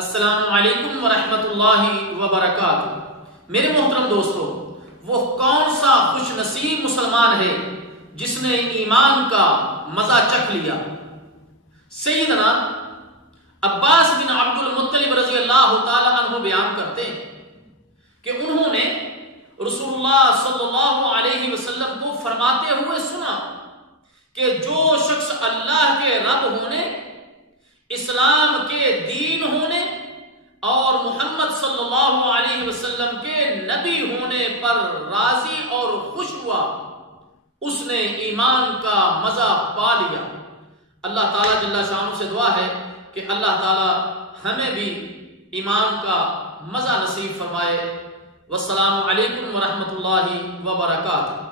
السلام علیکم ورحمۃ اللہ وبرکاتہ۔ میرے محترم دوستو، وہ کون سا خوش نصیب مسلمان ہے جس نے ایمان کا مزہ چکھ لیا؟ سیدنا عباس بن عبد المطلب رضی اللہ تعالی عنہ بیان کرتے ہیں کہ انہوں نے رسول اللہ صلی اللہ علیہ وسلم کو فرماتے ہوئے سنا کہ جو شخص اللہ کے رب ہونے، اسلام کے دین ہونے اور محمد صلی اللہ علیہ وسلم کے نبی ہونے پر راضی اور خوش ہوا، اس نے ایمان کا مزہ پا لیا۔ اللہ تعالیٰ جل شانہ سے دعا ہے کہ اللہ تعالیٰ ہمیں بھی ایمان کا مزہ نصیب فرمائے۔ والسلام علیکم ورحمۃ اللہ وبرکاتہ۔